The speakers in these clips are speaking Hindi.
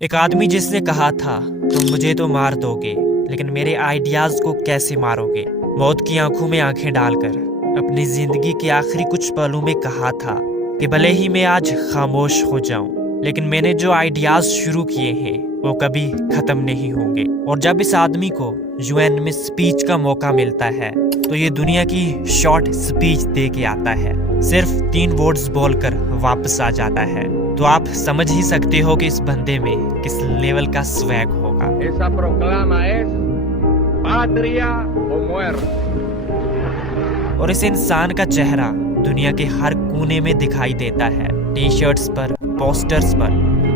एक आदमी जिसने कहा था तुम मुझे तो मार दोगे लेकिन मेरे आइडियाज को कैसे मारोगे। मौत की आंखों में आंखें डालकर अपनी जिंदगी के आखिरी कुछ पलों में कहा था कि भले ही मैं आज खामोश हो जाऊं लेकिन मैंने जो आइडियाज शुरू किए हैं वो कभी खत्म नहीं होंगे। और जब इस आदमी को यूएन में स्पीच का मौका मिलता है तो ये दुनिया की शॉर्ट स्पीच दे के आता है, सिर्फ 3 वर्ड्स बोलकर वापस आ जाता है। तो आप समझ ही सकते हो कि इस बंदे में किस लेवल का स्वैग होगा। Esa proclama es patria o muerte. और इस इंसान का चेहरा दुनिया के हर कोने में दिखाई देता है, टी शर्ट्स पर, पोस्टर्स पर,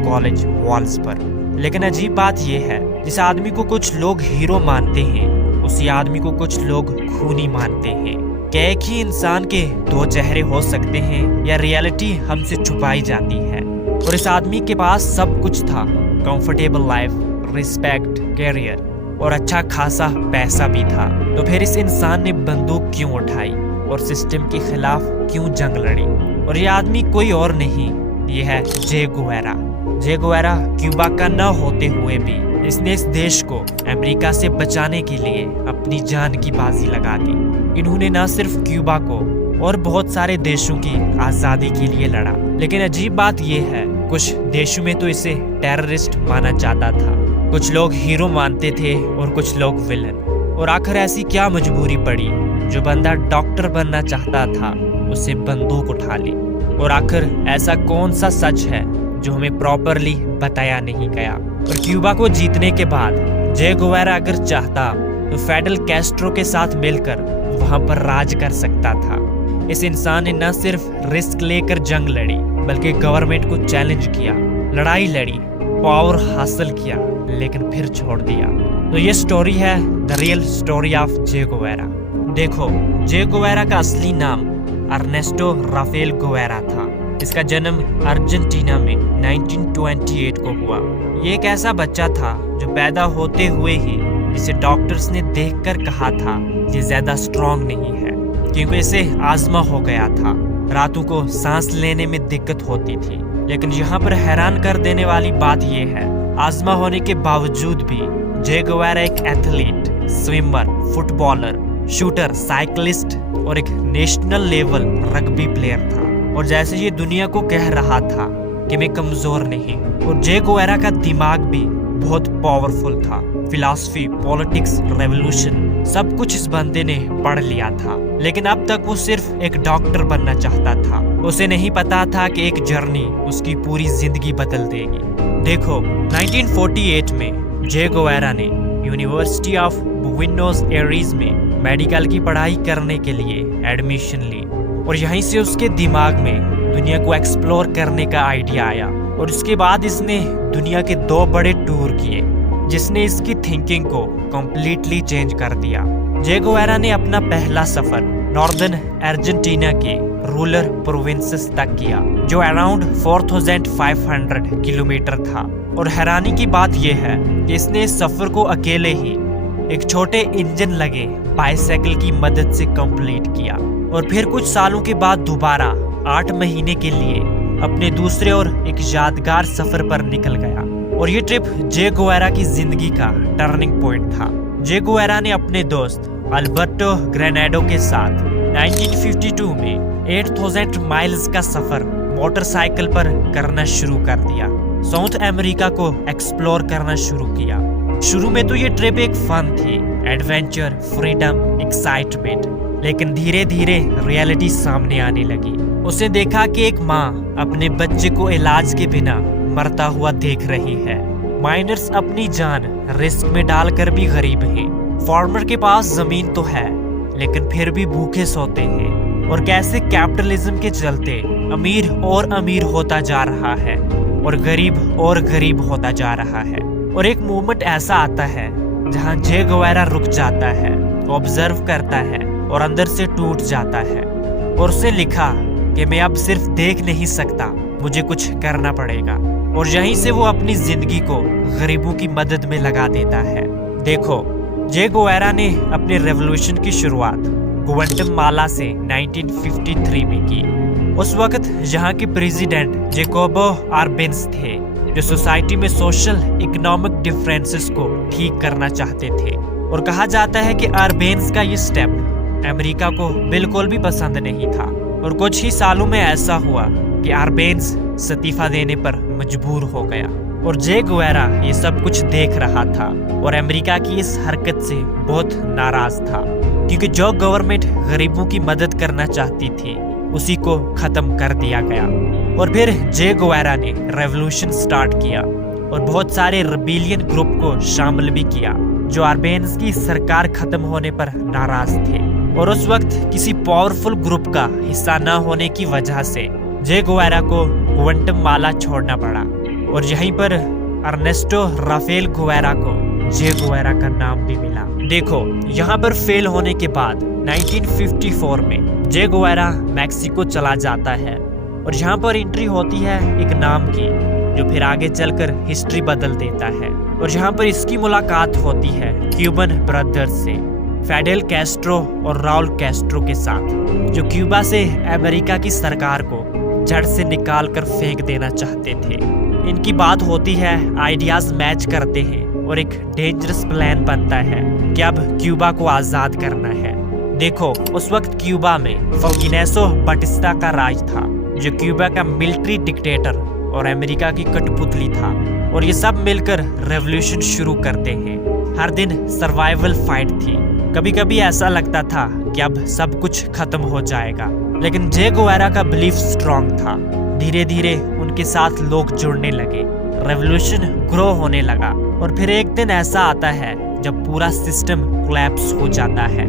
कॉलेज वॉल्स पर। लेकिन अजीब बात यह है, जिस आदमी को कुछ लोग हीरो मानते हैं उसी आदमी को कुछ लोग खूनी मानते हैं। क्या एक ही इंसान के 2 चेहरे हो सकते हैं या रियलिटी हमसे छुपाई जाती है। और इस आदमी के पास सब कुछ था, कंफर्टेबल लाइफ, रिस्पेक्ट, कैरियर और अच्छा खासा पैसा भी था। तो फिर इस इंसान ने बंदूक क्यों उठाई और सिस्टम के खिलाफ क्यों जंग लड़ी। और ये आदमी कोई और नहीं, ये है जे गुवेरा। जे गुवेरा क्यूबा का न होते हुए भी इसने इस देश को अमेरिका से बचाने के लिए अपनी जान की बाजी लगा दी। इन्होंने न सिर्फ क्यूबा को और बहुत सारे देशों की आजादी के लिए लड़ा, लेकिन अजीब बात यह है कुछ देशों में तो इसे टेररिस्ट माना जाता था, कुछ लोग हीरो मानते थे और कुछ लोग विलन। और आखिर ऐसी क्या मजबूरी पड़ी जो बंदा डॉक्टर बनना चाहता था उसे बंदूक उठा ली। और आखिर ऐसा कौन सा सच है जो हमें प्रॉपरली बताया नहीं गया। और क्यूबा को जीतने के बाद जे गुवेरा अगर चाहता तो फेडरल कैस्ट्रो के साथ मिलकर वहां पर राज कर सकता था। इस इंसान ने न सिर्फ रिस्क लेकर जंग लड़ी बल्कि गवर्नमेंट को चैलेंज किया, लड़ाई लड़ी, पावर हासिल किया, लेकिन फिर छोड़ दिया। तो ये स्टोरी है the real story of J Guevara. देखो, जे गुवेरा का असली नाम अर्नेस्टो राफेल गुवेरा था। इसका जन्म अर्जेंटीना में 1928 को हुआ। ये एक ऐसा बच्चा था जो पैदा होते हुए ही जिसे डॉक्टर्स ने देखकर कहा था ये ज्यादा स्ट्रांग नहीं है, क्योंकि इसे आजमा हो गया था। रातों को सांस लेने में दिक्कत होती थी। लेकिन यहाँ पर हैरान कर देने वाली बात यह है, आजमा होने के बावजूद भी जे गुवेरा एक athlete, swimmer, footballer, shooter, cyclist और एक नेशनल लेवल रग्बी प्लेयर था। और जैसे ये दुनिया को कह रहा था कि मैं कमजोर नहीं। और जे गुवेरा का दिमाग भी बहुत पावरफुल था। फिलॉसफी, पॉलिटिक्स, रेवोल्यूशन सब कुछ इस बंदे ने पढ़ लिया था। लेकिन अब तक वो सिर्फ एक डॉक्टर बनना चाहता था। उसे नहीं पता था कि एक जर्नी उसकी पूरी जिंदगी बदल देगी। देखो, 1948 में जे गुवेरा ने यूनिवर्सिटी ऑफ बुएनोस एयर्स में मेडिकल की पढ़ाई करने के लिए एडमिशन ली। और यहीं से उसके दिमाग में दुनिया को एक्सप्लोर करने का आइडिया आया। और उसके बाद इसने दुनिया के 2 बड़े टूर किए जिसने इसकी थिंकिंग को कंप्लीटली चेंज कर दिया। जे गुवेरा ने अपना पहला सफर नॉर्दर्न अर्जेंटीना के रूरल प्रोविंसेस तक किया, जो अराउंड 4500 किलोमीटर था। और हैरानी की बात यह है कि इसने इस सफर को अकेले ही एक छोटे इंजन लगे बाइसाइकिल की मदद से कंप्लीट किया। और फिर कुछ सालों के बाद दोबारा 8 महीने के लिए अपने दूसरे और एक यादगार सफर पर निकल गया। और ये ट्रिप जे गुवेरा की जिंदगी का टर्निंग पॉइंट था। जे गुवेरा ने अपने दोस्त अल्बर्टो ग्रेनेडो के साथ 1952 में 8000 माइल्स का सफर मोटरसाइकिल पर करना शुरू कर दिया। साउथ अमेरिका को एक्सप्लोर करना शुरू किया। शुरू में तो ये ट्रिप एक फन थी, एडवेंचर, फ्रीडम, एक्साइटमेंट। लेकिन धीरे धीरे रियलिटी सामने आने लगी। उसने देखा कि एक माँ अपने बच्चे को इलाज के बिना मरता हुआ देख रही है। माइनर्स अपनी जान रिस्क में डालकर भी गरीब हैं। फार्मर के पास जमीन तो है लेकिन फिर भी भूखे सोते हैं। और कैसे कैपिटलिज्म के चलते अमीर और अमीर होता जा रहा है और गरीब होता जा रहा है। और एक मोमेंट ऐसा आता है जहाँ जे गुवेरा रुक जाता है, ऑब्जर्व करता है और अंदर से टूट जाता है। और उसने लिखा कि मैं अब सिर्फ देख नहीं सकता, मुझे कुछ करना पड़ेगा। और यहीं से वो अपनी जिंदगी को गरीबों की मदद में लगा देता है। देखो, जे गुवेरा ने अपने रेवोल्यूशन की शुरुआत ग्वाटेमाला से 1953 में की। उस वक्त यहाँ के प्रेसिडेंट जैकोबो आर्बेन्स थे। जो सोसाइटी में सोशल इकोनॉमिक डिफरेंसेस को ठीक करना चाहते थे। और कहा जाता है कि आर्बेन्स का ये स्टेप अमेरिका को बिल्कुल भी पसंद नहीं था और कुछ ही सालों में ऐसा हुआ कि आर्बेन्स इस्तीफा देने पर मजबूर हो गया और जे गुवेरा ये सब कुछ देख रहा था और अमेरिका की इस हरकत से बहुत नाराज था, क्योंकि जो गवर्नमेंट गरीबों की मदद करना चाहती थी उसी को खत्म कर दिया गया। और फिर जे गुवेरा ने रेवोल्यूशन स्टार्ट किया और बहुत सारे रिबेलियन ग्रुप को शामिल भी किया जो आर्बेन्स की सरकार खत्म होने पर नाराज थे। और उस वक्त किसी पावरफुल ग्रुप का हिस्सा न होने की वजह से जे गुवेरा को ग्वाटेमाला छोड़ना पड़ा और यहीं पर अर्नेस्टो राफेल गुवेरा को जे गुवेरा का नाम भी मिला। देखो, यहाँ पर फेल होने के बाद 1954 में जे गुवेरा मैक्सिको चला जाता है और यहाँ पर एंट्री होती है एक नाम की जो फिर आगे चलकर हिस्ट्री बदल देता है। और यहाँ पर इसकी मुलाकात होती है क्यूबन ब्रदर्स से, फेडेल कैस्ट्रो और राउल कैस्ट्रो के साथ, जो क्यूबा से अमेरिका की सरकार को जड़ से निकाल कर फेंक देना चाहते थे। इनकी बात होती है, आइडियाज मैच करते हैं और एक डेंजरस प्लान बनता है कि अब क्यूबा को आजाद करना है। देखो, उस वक्त क्यूबा में फुल्गिनेसो बटिस्टा का राज था, जो क्यूबा का मिलिट्री डिक्टेटर और अमेरिका की कठपुतली था। और ये सब मिलकर रेवोल्यूशन शुरू करते हैं। हर दिन सर्वाइवल फाइट थी। कभी कभी ऐसा लगता था कि अब सब कुछ खत्म हो जाएगा, लेकिन जे गुवेरा का बिलीफ स्ट्रांग था। धीरे धीरे उनके साथ लोग जुड़ने लगे, रेवोल्यूशन ग्रो होने लगा। और फिर एक दिन ऐसा आता है जब पूरा सिस्टम कोलैप्स हो जाता है,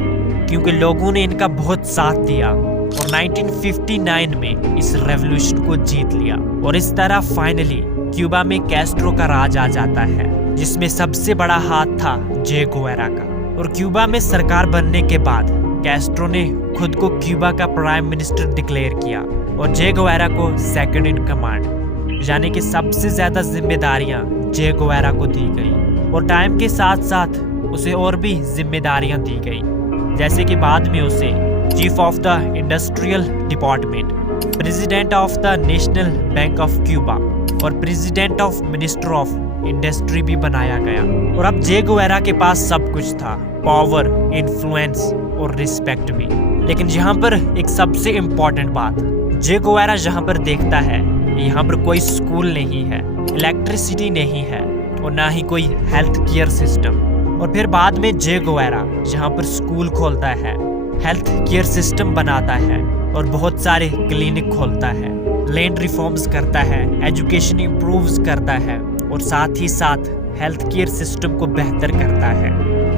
क्योंकि लोगों ने इनका बहुत साथ दिया और 1959 में इस रेवोल्यूशन को जीत लिया। और इस तरह फाइनली क्यूबा में कैस्ट्रो का राज आ जाता है, जिसमें सबसे बड़ा हाथ था जे गुवेरा का। और क्यूबा में सरकार बनने के बाद कैस्ट्रो ने खुद को क्यूबा का प्राइम मिनिस्टर डिक्लेयर किया और जे गुवेरा को सेकंड इन कमांड, यानी कि सबसे ज्यादा जिम्मेदारियां जे गुवेरा को दी गई। और टाइम के साथ साथ उसे और भी जिम्मेदारियां दी गई, जैसे कि बाद में उसे chief of the industrial department, president of the national bank of Cuba और president of minister of industry भी बनाया गया। और अब जे गुवेरा के पास सब कुछ था, पावर, इन्फ्लुएंस और रिस्पेक्ट भी। लेकिन यहाँ पर एक सबसे इम्पोर्टेंट बात, जे गुवेरा यहाँ पर देखता है यहाँ पर कोई स्कूल नहीं है, इलेक्ट्रिसिटी नहीं है और ना ही कोई हेल्थ केयर सिस्टम। और फिर बाद में जे गुवेरा यहाँ पर स्कूल खोलता है, हेल्थ केयर सिस्टम बनाता है और बहुत सारे क्लिनिक खोलता है, लैंड रिफॉर्म्स करता है, एजुकेशन इम्प्रूव्स करता है और साथ ही साथ हेल्थ केयर सिस्टम को बेहतर करता है।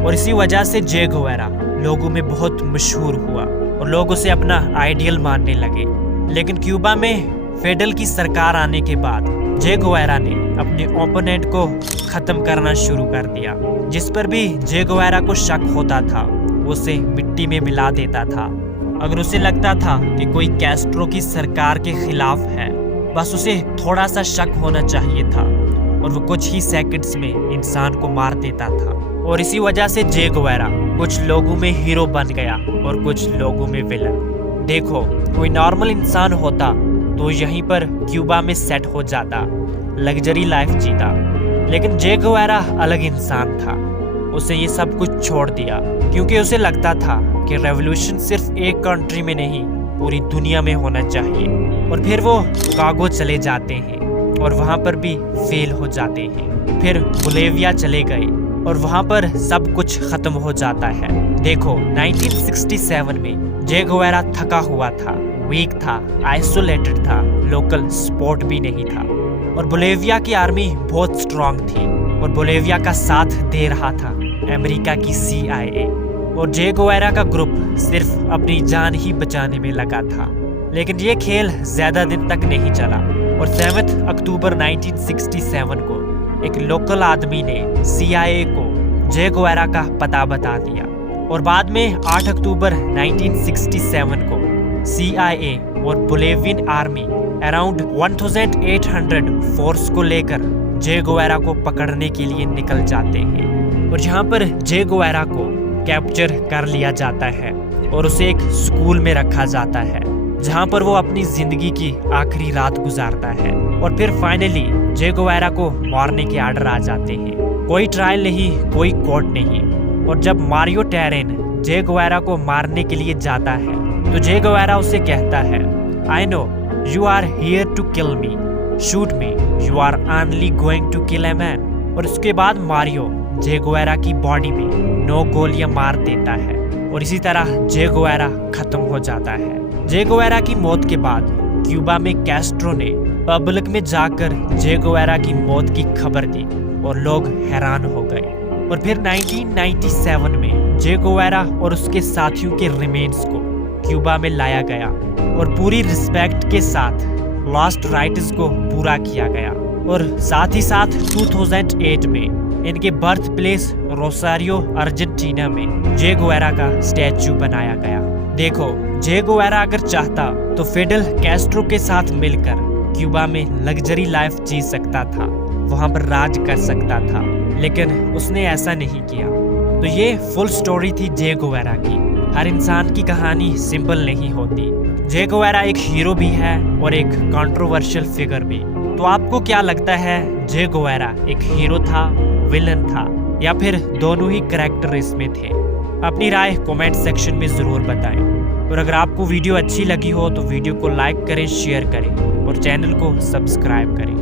और इसी वजह से जे गुवेरा लोगों में बहुत मशहूर हुआ और लोग उसे अपना आइडियल मानने लगे। लेकिन क्यूबा में फेडरल की सरकार आने के बाद जे गुवेरा ने अपने ओपोनेंट को खत्म करना शुरू कर दिया। जिस पर भी जे गुवेरा को शक होता था वो उसे मिट्टी में मिला देता था। अगर उसे लगता था कि कोई कैस्ट्रो की सरकार के खिलाफ है, बस उसे थोड़ा सा शक होना चाहिए था और वो कुछ ही सेकंड्स में इंसान को मार देता था। और इसी वजह से जे गुवेरा कुछ लोगों में हीरो बन गया और कुछ लोगों में विलन। देखो, कोई नॉर्मल इंसान होता तो यहीं पर क्यूबा में सेट हो जाता, लग्जरी लाइफ जीता। लेकिन जे गुवेरा अलग इंसान था, उसे ये सब कुछ छोड़ दिया क्योंकि उसे लगता था कि रेवोल्यूशन सिर्फ एक कंट्री में नहीं पूरी दुनिया में होना चाहिए। और फिर वो कागो चले जाते हैं और वहाँ पर भी फेल हो जाते हैं। फिर बोलिविया चले गए और वहाँ पर सब कुछ खत्म हो जाता है। देखो, 1967 में जे गुवेरा थका हुआ था, वीक था, आइसोलेटेड था, लोकल स्पोर्ट भी नहीं था और बोलिविया की आर्मी बहुत स्ट्रांग थी और बोलिविया का साथ दे रहा था अमेरिका की CIA। और जे गुवेरा का ग्रुप सिर्फ अपनी जान ही बचाने में लगा था। लेकिन ये खेल ज्यादा दिन तक नहीं चला और 7 अक्टूबर 1967 को एक लोकल आदमी ने CIA को जे गुवेरा का पता बता दिया और बाद में 8 अक्टूबर 1967 को CIA और बोलिवियन आर्मी अराउंड 1800 फोर्स को लेकर जे गुवेरा को पकड़ने के लिए निकल जाते हैं। और यहाँ पर जे गुवेरा को कैप्चर कर लिया जाता है और उसे एक स्कूल में रखा जाता है जहां पर वो अपनी जिंदगी की आखिरी रात गुजारता है। और फिर फाइनली जे गुवेरा को मारने के आर्डर आ जाते हैं। कोई ट्रायल नहीं, कोई कोर्ट नहीं। और जब मारियो टेरेन जे गुवेरा को मारने के लिए जाता है तो जे गुवेरा उसे कहता है, I know you are here to kill me, shoot me, you are only going to kill a man. और उसके बाद मारियो जे गुवेरा की बॉडी में 9 गोलियां मार देता है और इसी तरह जे गुवेरा खत्म हो जाता है। जे गुवेरा की मौत के बाद क्यूबा में कैस्ट्रो ने पब्लिक में जाकर जे गुवेरा की मौत की खबर दी और लोग हैरान हो गए। और फिर 1997 में जे गुवेरा और उसके साथियों के रिमेन्स को क्यूबा में लाया गया और पूरी रिस्पेक्ट के साथ लास्ट राइट्स को पूरा किया गया। और साथ ही साथ 2008 में इनके बर्थ प्लेस रोसारियो अर्जेंटीना में जे गुवेरा का स्टैचू बनाया गया। देखो, जे गुवेरा अगर चाहता तो फिडेल कैस्ट्रो के साथ मिलकर क्यूबा में लग्जरी लाइफ जी सकता था, वहां पर राज कर सकता था, लेकिन उसने ऐसा नहीं किया। तो ये फुल स्टोरी थी जे गुवेरा की। हर इंसान की कहानी सिंपल नहीं होती। जे गुवेरा एक हीरो भी है और एक कंट्रोवर्शियल फिगर भी। तो आपको क्या लगता है, जे गुवेरा एक हीरो था, विलन था, या फिर दोनों ही कैरेक्टर इसमें थे? अपनी राय कमेंट सेक्शन में ज़रूर बताएं। और अगर आपको वीडियो अच्छी लगी हो तो वीडियो को लाइक करें, शेयर करें और चैनल को सब्सक्राइब करें।